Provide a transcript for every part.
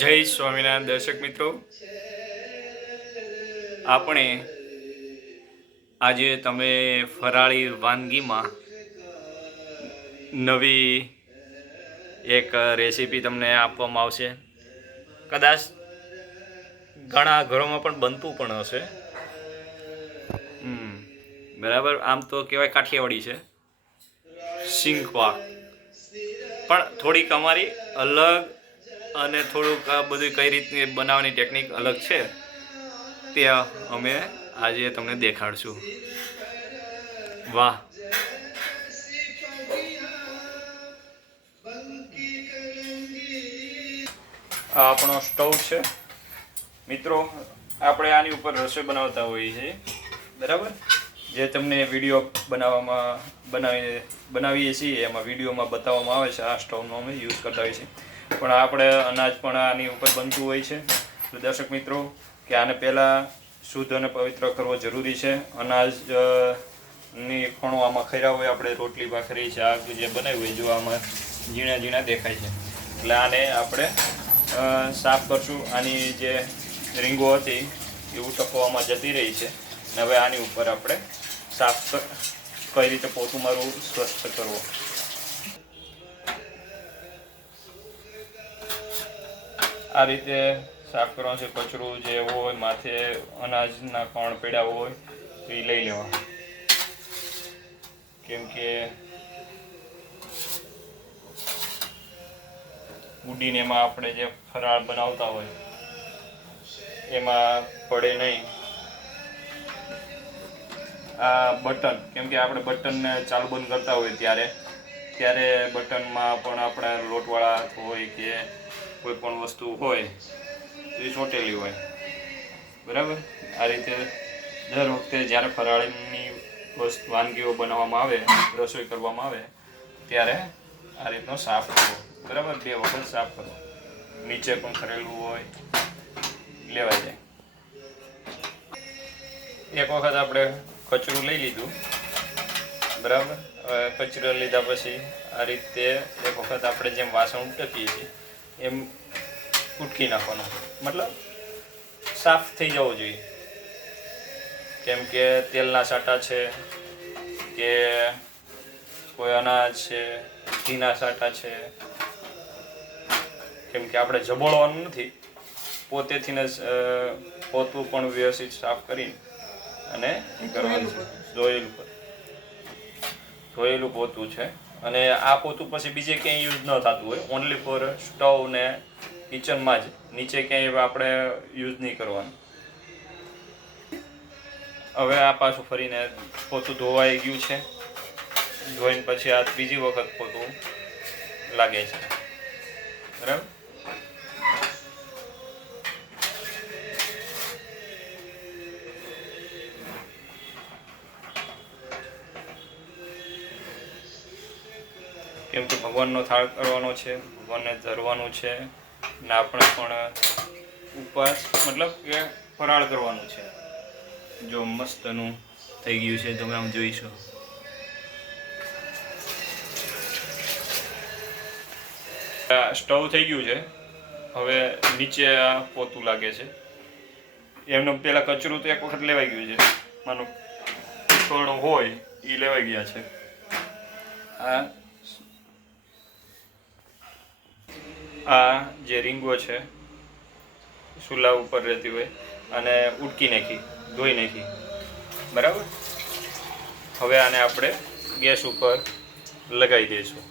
જય સ્વામિનારાયણ દર્શક મિત્રો, આપણે આજે તમે ફરાળી વાનગીમાં નવી એક રેસીપી તમને આપવામાં આવશે. કદાચ ઘણા ઘરોમાં પણ બનતું પણ હશે. બરાબર. આમ તો કહેવાય કાઠિયાવાડી છે સિંકવા, પણ થોડીક અમારી અલગ અને થોડુંક આ બધું કઈ રીતની બનાવવાની ટેકનિક અલગ છે તે અમે આજે તમને દેખાડશું. વાહ! આ આપણો સ્ટવ છે મિત્રો. આપણે આની ઉપર રસોઈ બનાવતા હોઈએ છીએ, બરાબર. જે તમને વિડીયો બનાવીએ છીએ એમાં વિડીયોમાં બતાવવામાં આવે છે. આ સ્ટવનો અમે યુઝ કરતા હોઈએ છીએ, પણ આપણે અનાજ પણ આની ઉપર બનતું હોય છે. તો દર્શક મિત્રો, કે આને પહેલાં શુદ્ધ અને પવિત્ર કરવો જરૂરી છે. અનાજની કણો આમાં ખર્યા હોય, આપણે રોટલી ભાખરી શાક જે બનાવ્યું હોય, જો આમાં ઝીણા ઝીણા દેખાય છે, એટલે આને આપણે સાફ કરશું. આની જે રીંગો હતી એ ઉટકવામાં જતી રહી છે, અને હવે આની ઉપર આપણે સાફ કઈ રીતે પોતું મારું સ્વસ્થ કરવું. આ રીતે સાફ કરવાનું છે. કચરું જે હોય, માથે અનાજના કણ પડ્યા હોય તો એ લઈ લેવા, કેમ કે ઉડીને એમાં આપણે જે ફરાળ બનાવતા હોય એમાં પડે નહીં. આ બટન, કેમ કે આપણે બટનને ચાલુ બંધ કરતા હોય ત્યારે બટનમાં પણ આપણા લોટવાળા હોય કે કોઈ પણ વસ્તુ હોય તો એ ચોંટેલી હોય, બરાબર. આ રીતે દર વખતે જ્યારે ફરાળીની વાનગીઓ બનાવવામાં આવે, રસોઈ કરવામાં આવે, ત્યારે આ રીતનો સાફ કરવો, બરાબર. 2 વખત સાફ કરવો. નીચે પણ કરેલું હોય લેવાઈ જાય. એક વખત આપણે કચરું લઈ લીધું, બરાબર. કચરું લીધા પછી આ રીતે એક વખત આપણે જેમ વાસણ ઉટકીએ છીએ એમ ઉટકી નાખવાનું, મતલબ સાફ થઈ જવું જોઈએ. કેમ કે તેલના સાટા છે કે કોઈ અનાજ છે, ઘીના સાટા છે, કેમ કે આપણે જબોળવાનું નથી, પોતેથી જ પોતું પણ વ્યવસ્થિત સાફ કરીને અને કરવાનું છે. ધોયેલું પોતું છે, અને આ પોતું પછી બીજે ક્યાંય યુઝ ન થતું હોય, ઓનલી ફોર સ્ટવ ને કિચનમાં જ, નીચે ક્યાંય આપણે યુઝ નહીં કરવાનું. હવે આ પાછું ફરીને પોતું ધોવાઈ ગયું છે. ધોઈને પછી આ ત્રીજી વખત પોતું લાગે છે, બરાબર. કેમ કે ભગવાનનો થાળ કરવાનો છે, ભગવાનને ધરવાનું છે, ને આપણે પણ ઉપવાસ મતલબ કે ફરાળ કરવાનું છે. જો મસ્તનું થઈ ગયું છે, તમે આમ જોઈશો. સ્ટવ થઈ ગયું છે. હવે નીચે પોતું લાગે છે. એમને પેલા કચરું તો એક વખત લેવાઈ ગયું છે, માનો કણો હોય એ લેવાઈ ગયા છે. આ જે રીંગો છે ચૂલા ઉપર રહેતી હોય, અને ઉટકી નાખી, ધોઈ નાખી, બરાબર. હવે આને આપણે ગેસ ઉપર લગાવી દઈશું.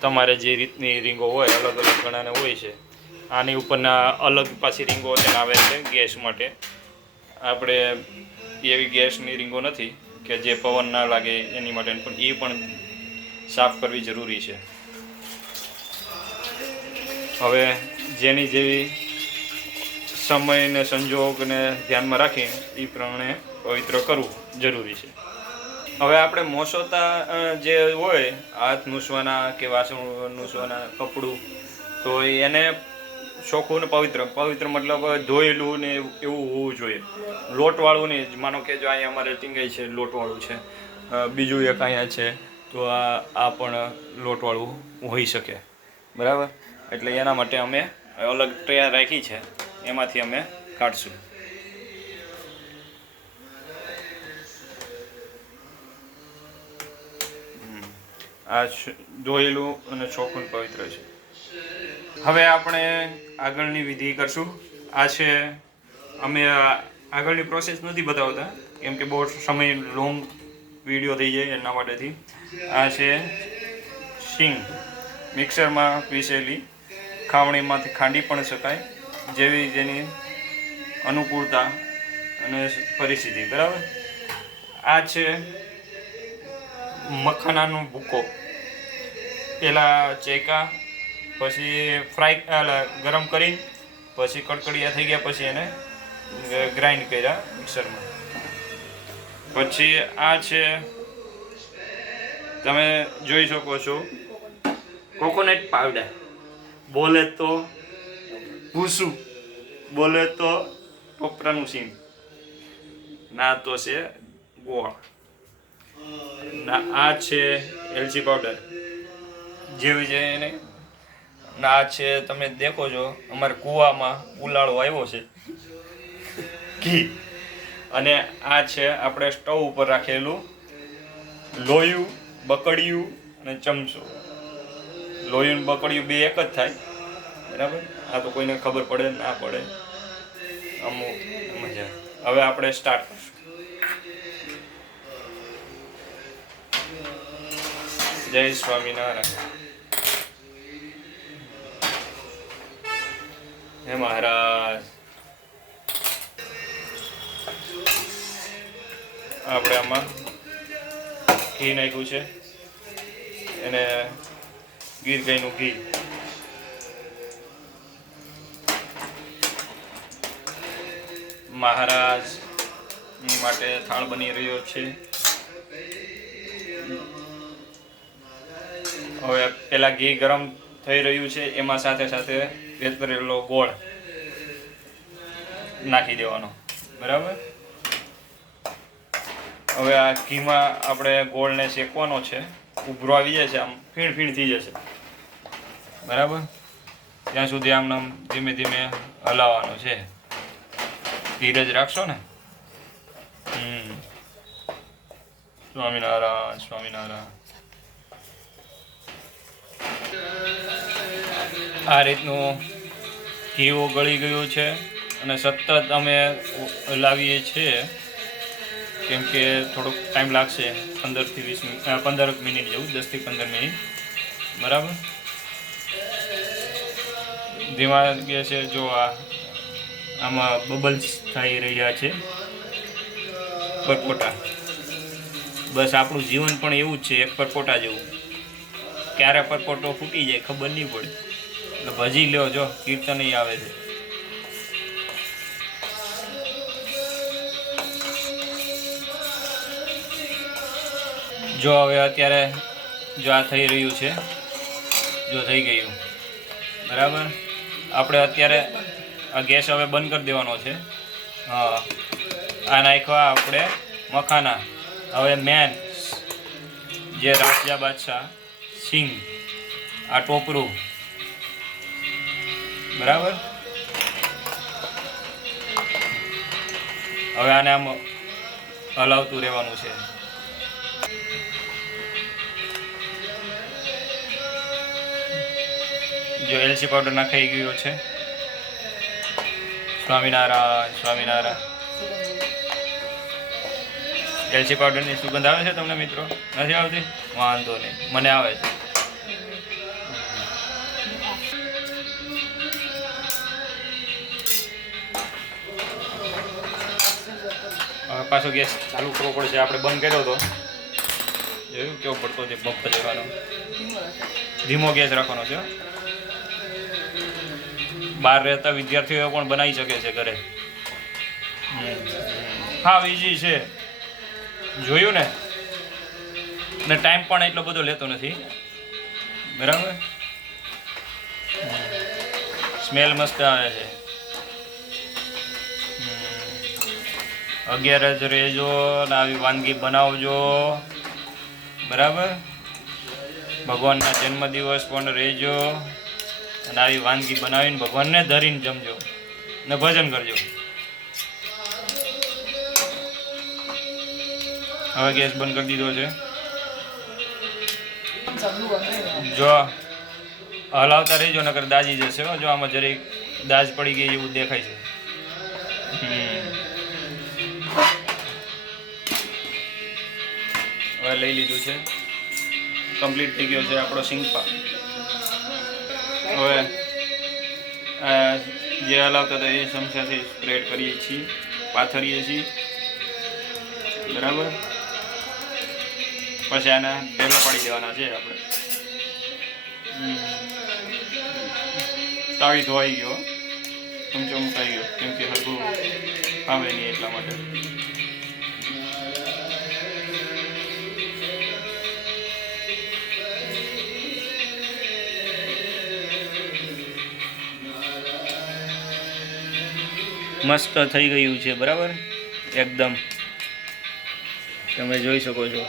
તમારે જે રીતની રીંગો હોય, અલગ અલગ ઘણાને હોય છે. આની ઉપરના અલગ પાછી રીંગો આવે છે ગેસ માટે. આપણે એવી ગેસની રીંગો નથી કે જે પવન ના લાગે એની માટે, પણ એ પણ સાફ કરવી જરૂરી છે. હવે જેની જેવી સમય ને સંજોગને ધ્યાનમાં રાખીને એ પ્રમાણે પવિત્ર કરવું જરૂરી છે. હવે આપણે મોસોતા જે હોય, હાથ નૂસવાના કે વાસણ નૂસવાના કપડું, તો એને ચોખ્ખું ને પવિત્ર મતલબ ધોયેલું ને એવું હોવું જોઈએ. લોટવાળું નહીં. માનો કે જો અહીંયા અમારે ટીંગાઈ છે, લોટવાળું છે, બીજું એક અહીંયા છે, તો આ પણ લોટવાળું હોઈ શકે, બરાબર. એટલે એના માટે અમે અલગ ટ્રે રાખી છે, એમાંથી અમે કાઢશું. આ ધોયેલું અને ચોખ્ખું પવિત્ર છે. હવે આપણે આગળની વિધિ કરશું. આ છે, અમે આગળની પ્રોસેસ નથી બતાવતા કેમ કે બહુ સમય લોંગ વિડીયો થઈ જાય એના માટેથી. આ છે શીંગ, મિક્સરમાં પીસેલી, ખાવણીમાંથી ખાંડી પણ શકાય, જેવી જેની અનુકૂળતા અને પરિસ્થિતિ. બરાબર. આ છે મખાનાનો ભૂકો, પહેલાં ચેકા, પછી ફ્રાય ગરમ કરી, પછી કડકડિયા થઈ ગયા પછી એને ગ્રાઇન્ડ કર્યા મિક્સરમાં. પછી આ છે, તમે જોઈ શકો છો, કોકોનટ પાવડર, બોલે તો ભૂસું, બોલે તો ટોપરાનું સીંગ, ના તો છે ગોળ. આ છે એલચી પાવડર જેવી છે એને. આ છે, તમે દેખો છો અમારે કૂવામાં ઉલાળો આવ્યો છે, ઘી. અને આ છે આપણે સ્ટવ ઉપર રાખેલું લોયું, બકડિયું અને ચમચો. લોયું બકડિયું બે એક જ થાય. બરાબર. આ તો કોઈને ખબર પડે ના પડે, અમુક મજા. હવે આપણે સ્ટાર્ટ કરશું. જય સ્વામિનારાયણ. હે મહારાજ. આપણે આમાં ઘી નાખ્યું છે, એને ગીર ગાયનું ઘી. મહારાજ માટે થાળ બની રહ્યો છે. હવે પેલા ઘી ગરમ થઈ રહ્યું છે, એમાં સાથે સાથે વેતરેલો ગોળ નાખી દેવાનો. બરાબર. હવે આ ઘીમાં આપણે ગોળને શેકવાનો છે. ઉભરો આવી જાય છે, આમ ફીણ ફીણ થઈ જશે. બરાબર. ત્યાં સુધી આમ ધીમે ધીમે હલાવવાનો છે. ધીરજ રાખશો ને. સ્વામિનારાયણ, સ્વામિનારાયણ. આ રીતનું ઘી ઓગળી ગયું છે અને સતત અમે હલાવીએ છીએ કેમ કે થોડોક ટાઈમ લાગશે, 15 થી 15 મિનિટ જેવું, 10 થી 15 મિનિટ. બરાબર. ધીમા ગેસે જો આમાં બબલ્સ થઈ રહ્યા છે, પરપોટા. બસ આપણું જીવન પણ એવું જ છે, એક પરપોટા જેવું. ક્યારે પરપોટો ફૂટી જાય ખબર નહીં પડે. એટલે ભજી લ્યો, જો કીર્તન આવે છે. જો હવે અત્યારે જો આ થઈ રહ્યું છે, જો થઈ ગયું. બરાબર. આપણે અત્યારે આ ગેસ હવે બંધ કરી દેવાનો છે. હા, આ નાખ્યા આપણે મખાના. હવે મેન જે રાજા બાદશાહ સિંગ, આ ટોપરું. બરાબર. હવે આને આમ હલાવતું રહેવાનું છે. જો એલચી પાવડર નાખાઈ ગયો છે. સ્વામિનારાયણ, સ્વામિનારાયણ. એલચી પાવડરની સુગંધ આવે છે તમને મિત્રો? નથી આવતી? વાંધો નહીં, મને આવે છે. હવે પાછો ગેસ ચાલુ કરવો પડશે. આપણે બંધ કર્યો હતો, જોયું કેવો પડતો છે બફ લેવાનો. ધીમો ગેસ રાખવાનો છે. બહાર રહેતા વિદ્યાર્થીઓ પણ બનાવી શકે છે ઘરે. હા, ઈઝી છે, જોયું ને. ને ટાઈમ પણ એટલો બધો લેતો નથી. બરાબર. સ્મેલ મસ્ત આવે છે. 11 જ રહેજો ને આવી વાનગી બનાવજો. બરાબર. ભગવાનના જન્મદિવસ પણ રહેજો. અને આવી વાનગી બનાવીને ભગવાનને ધરીને જમજો ને ભજન કરજો. હવે ગેસ બંધ કરી દીધો છે. જો હલાવતા રહીજો નકર દાજી જશે. જો આમાં જરીક દાજ પડી ગઈ એવું દેખાય છે. હવે લઈ લીધું છે. કમ્પ્લીટ થઈ ગયો છે આપણો સિંગપા. હવે જે હલાવતા હતા એ ચમચાથી સ્પ્રેડ કરીએ છીએ, પાથરીએ છીએ. બરાબર. પછી આના પહેલાં પાડી દેવાના છે આપણે. તાવી ધોવાઈ ગયો, ચમચો મુકાઈ ગયો, કેમ કે હરખું આવે નહીં એટલા માટે. મસ્ત થઈ ગયું છે. બરાબર, એકદમ તમે જોઈ શકો છો.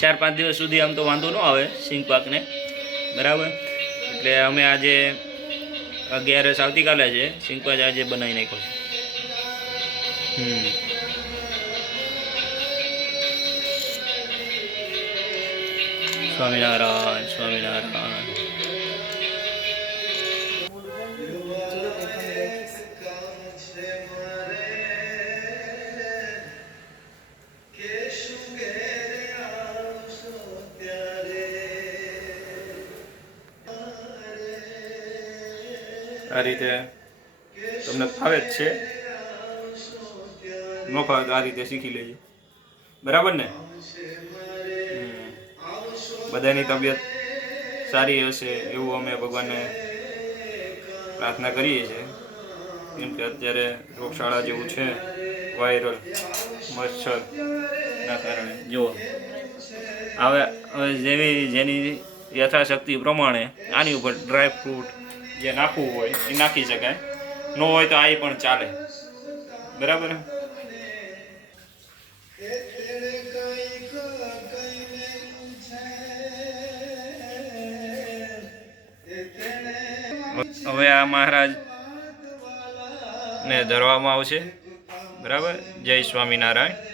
ચાર પાંચ દિવસ સુધી આમ તો વાંધો ન આવે સિંગ પાકને. બરાબર. એટલે અમે આજે 11 આવતીકાલે છે, સિંગ પાક આજે બનાવી નાખ્યો છે. સ્વામિનારાયણ સ્વામિનારાયણ. આ રીતે તમને ફાવે જ છે, ન ફાવે તો આ રીતે શીખી લેજો. બરાબર ને? બધાની તબિયત સારી હશે એવું અમે ભગવાનને પ્રાર્થના કરીએ છીએ. કેમ કે અત્યારે રોગશાળા જેવું છે, વાયરલ મચ્છરના કારણે. જુઓ હવે જેની યથાશક્તિ પ્રમાણે આની ઉપર ડ્રાય ફ્રૂટ જે નાખવું હોય એ નાખી શકાય, ન હોય તો આ પણ ચાલે. બરાબર. હવે આ મહારાજ ને ધરવામાં આવશે. બરાબર. જય સ્વામિનારાયણ.